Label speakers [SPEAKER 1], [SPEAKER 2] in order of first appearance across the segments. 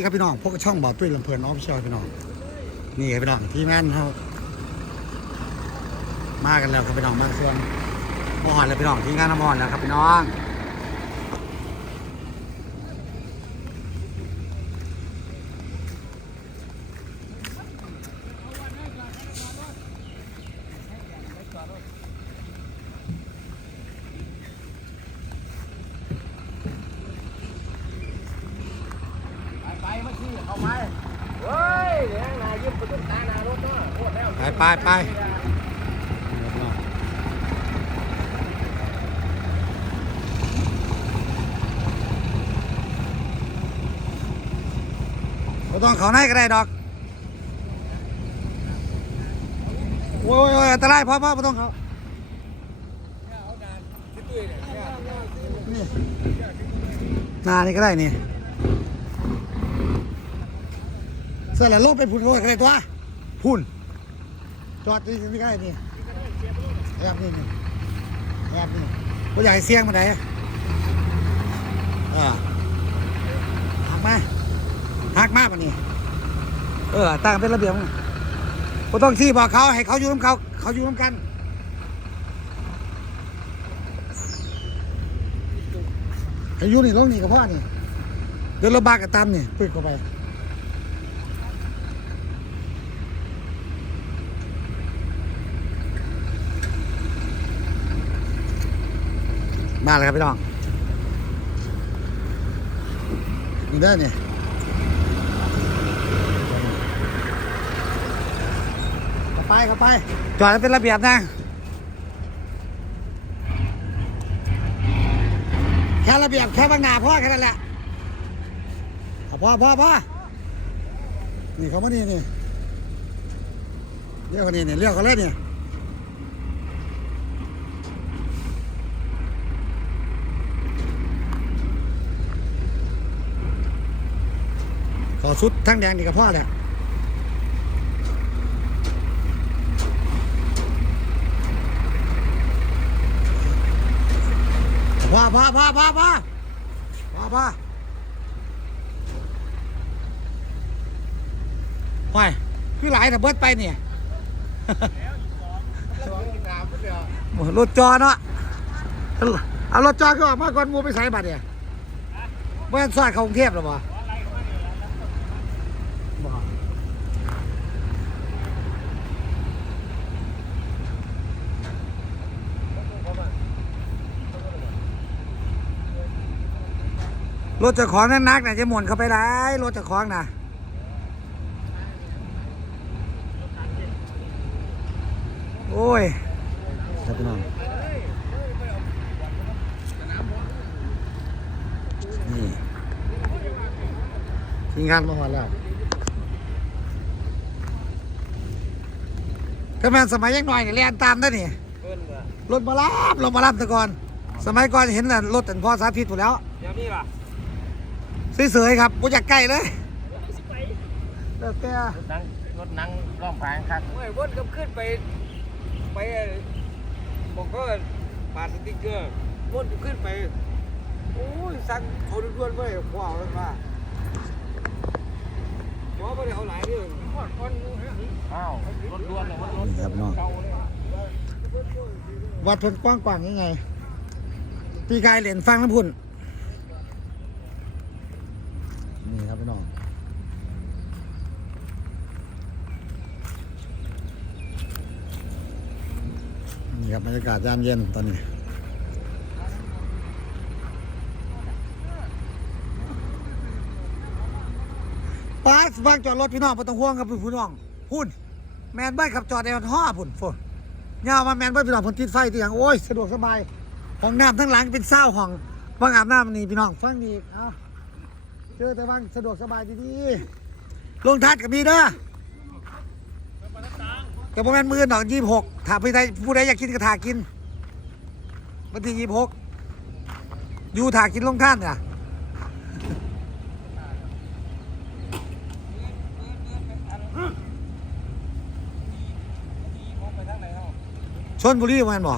[SPEAKER 1] ดีครับพี่น้องพวกช่องบ่าวตุ้ยลำเพลินอองพี่ชายพี่น้องนี่ครับพี่น้องที่แม่นเขามากันแล้วครับพี่น้องมาส่วนมอหอนแล้วพี่น้องที่งานน้ำมอหอนแล้วครับพี่น้อง
[SPEAKER 2] ไปมาที่เอา ไปไปตุ้มตานาราะโคตรแล้ว
[SPEAKER 1] ไปไปไปไม่ต้องเขาในก็ได้ดอกโอ้ยโอ้ยโอ้ยอันตรายพ่อพ่อไม่ต้องเขาหนานี่ก็ได้นี่เสื้อละโลบไปพุ่นโลกอะไรตัวพุ่นจอดที่นี่ก็ได้นี่แอบนี่นี่แอบนี่ก็อยากให้เสียงมาไหนเออหักมาหักมากกว่านี้เออตั้งเป็นระเบียบนะก็ต้องที่บอกเขาให้เขาอยู่น้ำเขาเขาอยู่น้ำกันให้อยู่นี่ลงนี่กับพ่อนี่เดินรถบากกับตามนี่ปึ๊กเข้าไป มาเลยครับพี่น้องนี่ได้เนี่ยข้าไปข้าไป จอดให้เป็นระเบียบนะ แค่ระเบียบแค่บางนาพ่อแค่นั้นแหละเอาพ่อพ่อพ่อนี่เขามานี่นี่เรียกเขานี่นี่เรียกเขาเลยนี่ข อชุดทั้งแดงนี่กับพ่อแหละพ่อพ่อพ่อพ่อพ่อพ่อพ่อห้อยคือหลายแต่เบิดไปเนี่ยรถจอเนาะเอารถจอก็ออกมาก่อนมูไปใส่บัตรเนี่ยเมื่อซอดเขากรุงเทพหรอบ่บ่ รถเจะของนั่นนักนะจะหมุนเข้าไปได้รถเจะของนะโอ้ยครับพี่น้องนี่ทีมงานมาหอดแล้วถ้าแม่นสมัยยังหน่อยเนี่ยเรียนตามได้นี่
[SPEAKER 2] เพิ่นว่ะ
[SPEAKER 1] รถมารับรถมารับแต่ก่อน สมัยก่อนเห็นน่ะรถอันพ่อสาธิตถูกแล้ว
[SPEAKER 2] เดี๋ยวนี้ว่ะ
[SPEAKER 1] เสยๆครับกูอยากใกล้เลยแต่แต่
[SPEAKER 2] รถนั่งรถนั่งร่องพางครับเมื่อวนกับขึ้นไป ไปบอกก็ปาดสติ๊กเกอร์วนกับขึ้นไป โอ้ย สั่งเขาด้วนๆไว้ขวาวเลยว่าหมอไม่ได้เอาหลายเรื่องขวดคนอ้าวรถด้วนเลยรถ
[SPEAKER 1] นี่ครับน้อง
[SPEAKER 2] เก่าเลย
[SPEAKER 1] วัดเพิ่นกว้างๆยังไง ปีกายเหรียญฟังน้ำพุ่นนี่ครับพี่น้อง นี่ครับบรรยากาศยามเย็นตอนนี้ป้าบางจอดรถพี่น้องไ่ต้องห่วงครับพี่น้องพุ่นแมนบ้านขับจอดในห่อพุ่นฝนย่ามาแมนบ้านพี่น้องพุ่นติดไฟที่อย่างโอ้ยสะดวกสบายห้องน้ำทั้งหลังเป็นเศร้าห้องว่างอาบน้ำนี่พี่น้องฟังดีเอาเจอแต่ว่างสะดวกสบายดีๆลงทัดกับมีเด้อ แต่ประมาณมือหนอกยี่หกถ้าผู้ใดผู้ใดอยากกินก็ถากินวันที่ยี่หกอยู่ถากินลงท่านเนี่ยชนบุรีประมาณบ่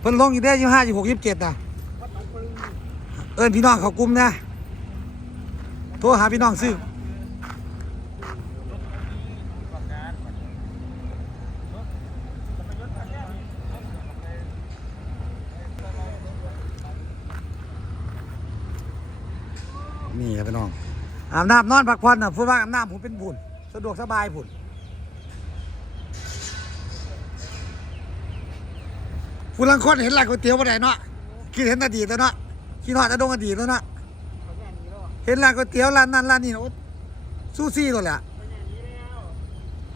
[SPEAKER 1] เพิ่นลงอยู่ได้ยี่ห้ายี่หกยี่สิบเจ็ดนะเอิญพี่น้องเขากลุ่มนะโทรหาพี่น้องซื้อ นี่ครับพี่น้องอาบน้ำนอนพักผ่อนนะพูดว่าอาบน้ำผมเป็นบุญสะดวกสบายบุญผู้ลังคนเห็นร้านก๋วยเตี๋ยวบ่ได้เนาะคิดเห็นอดีตแล้วเนาะคิดฮอดอดงอดีตแล้วเนาะเห็นร้านก๋วยเตี๋ยวร้านนั้นร้านนี้โอ้ซูซี่ตัวแหละ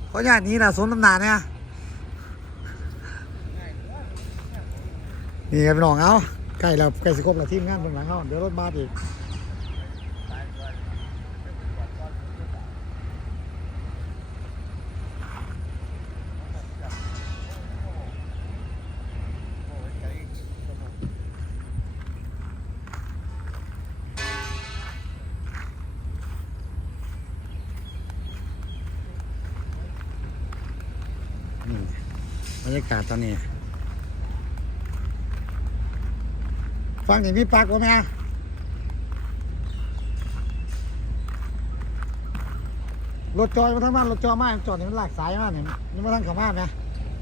[SPEAKER 1] เพราะอย่างนี้นะสมตำนานเนี่ยนี่ครับพี่น้องเอาใกล้แล้วใกล้สิครบแล้วทีมงานเบื้องหลังเขาเดี๋ยวรถมาอีก รยากาศตอนนี้ ฟังอย่างนี้ปากว่าแม่รถจอยมาทั้งบ้านรถจอมากจอดนี่มันหลากสายมากเนี่ยนี่มาทั้งเขามากนะ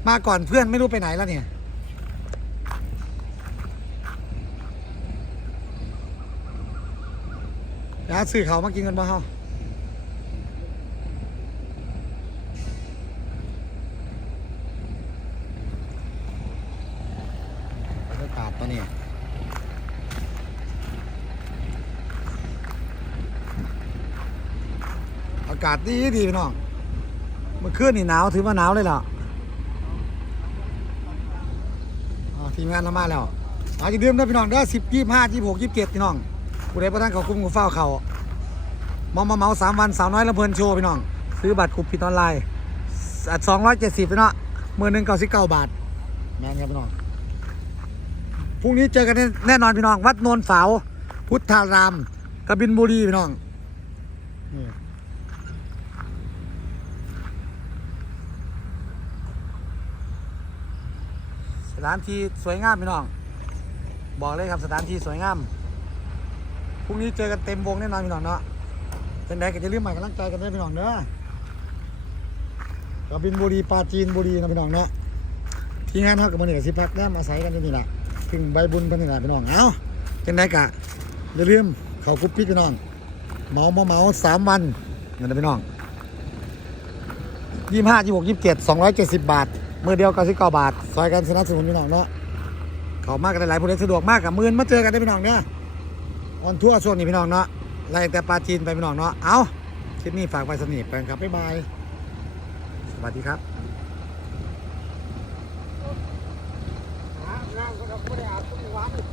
[SPEAKER 1] มาก่อนเพื่อนไม่รู้ไปไหนแล้วเนี่ยแล้วซื้อเขามากินกันบ่เฮา บรรยากาศตอนนี้อากาศดีดีพี่น้องเมื่อคืนนี่หนาวถือว่าหนาวเลยเหรอทีมงานเรามาแล้วอาจะเดิมได้พี่น้องได้สิบยี่ห้ายี่หกยี่สิบเจ็ดพี่น้องผู้ใดประท่านเขาคุ้มกูเฝ้าเขาเมามาเมาสามวันสาวน้อยละเพลินโชว์พี่น้อง ซื้อบัตรกลุ่มปิดออนไลน์สองร้อยเจ็ดสิบพี่น้องมือหนึ่งเก้าสิบเก้าบาทแม่นครับพี่น้อง พรุ่งนี้เจอกันแน่นอนพี่น้อง วัดโนนเสาพุทธารามกบินบุรีพี่น้องนี่สถานที่สวยงามพี่น้อง บอกเลยครับสถานที่สวยงามพรุ่งนี้เจอกันเต็มวงแน่นอนพี่น้องเนาะเป็นไดก็จะรีบใหม่กำลังใจกันด้วยพี่น้องเด้อกบินบุรีปราจีนบุรีนะพี่น้องเนาะที่งานเท่ากับมันเหนือสิพักแน่มาใส่กันอยู่นี่แหละ ถึงใบบุญกันนี่แหละพี่น้องเอาจังไดกะอย่าลืมเขาคุดพี่พี่น้องเมาเมาเมาสามวันเงินนะพี่น้องยี่ห้ายี่หกยี่เจ็ดสองร้อยเจ็ดสิบบาทมือเดียวเก้าสิบเก้าบาทซอยกันสนับสนุนพี่น้องเนาะเขามากกันหลายผู้ใดสะดวกมากกับมือนมาเจอกันได้พี่น้องเนาะออนทั่วร์ช่วงนี้พี่น้องเนาะไล่แต่ปลาจีนไปพี่น้องเนาะเอาคลิปนี้ฝากไปสนิทไปครับบ๊ายบายสวัสดีครับ Xe đạp